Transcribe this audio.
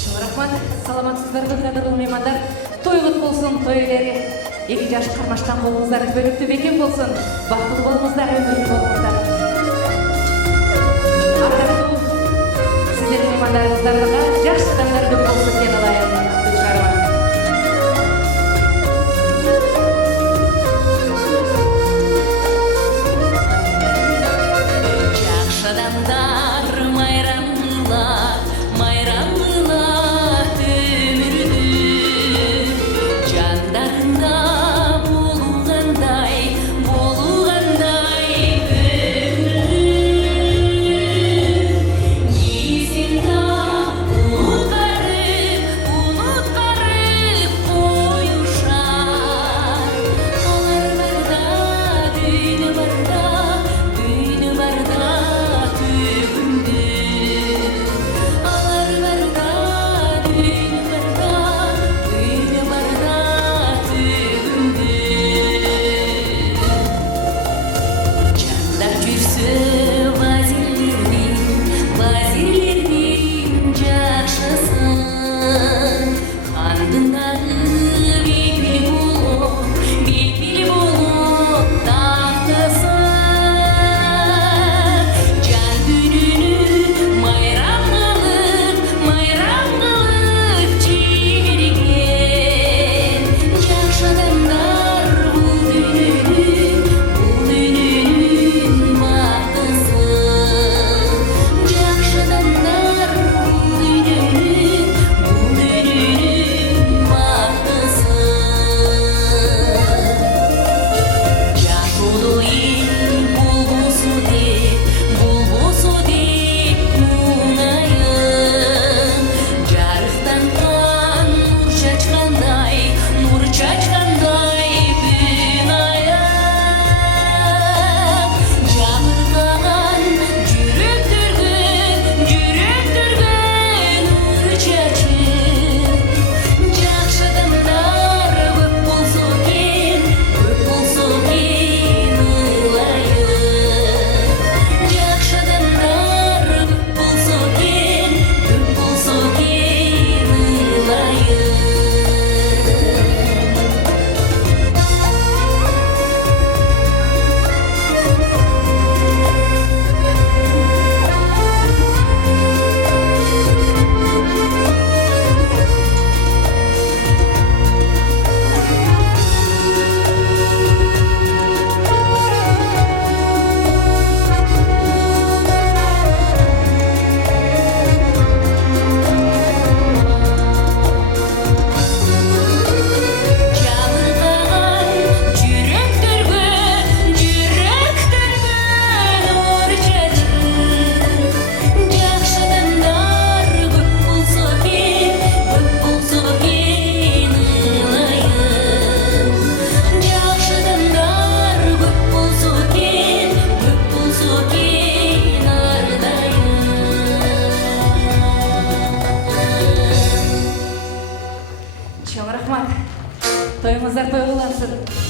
Рахмат, саламатсыздарбы, кадырлы меймандар. Тойлық болсын, той иелері. Екі жаш қармаштан болыңыздар, бөлікті бекен болсын. Бақытты болыңыздар, өмірлі болыңыздар. Артық сіздер меймандарыңыздарға жақсы адамдар көп болсын ден алайын. Жақсы адамдар майрамлар, майрамлар өмірді жандарында болғандай, болғандай өмірді есіңді ұмытқарып қоюшар қалар барда, дүйні барда, дүйні барда Рахмат, тойымыздар той боларсын.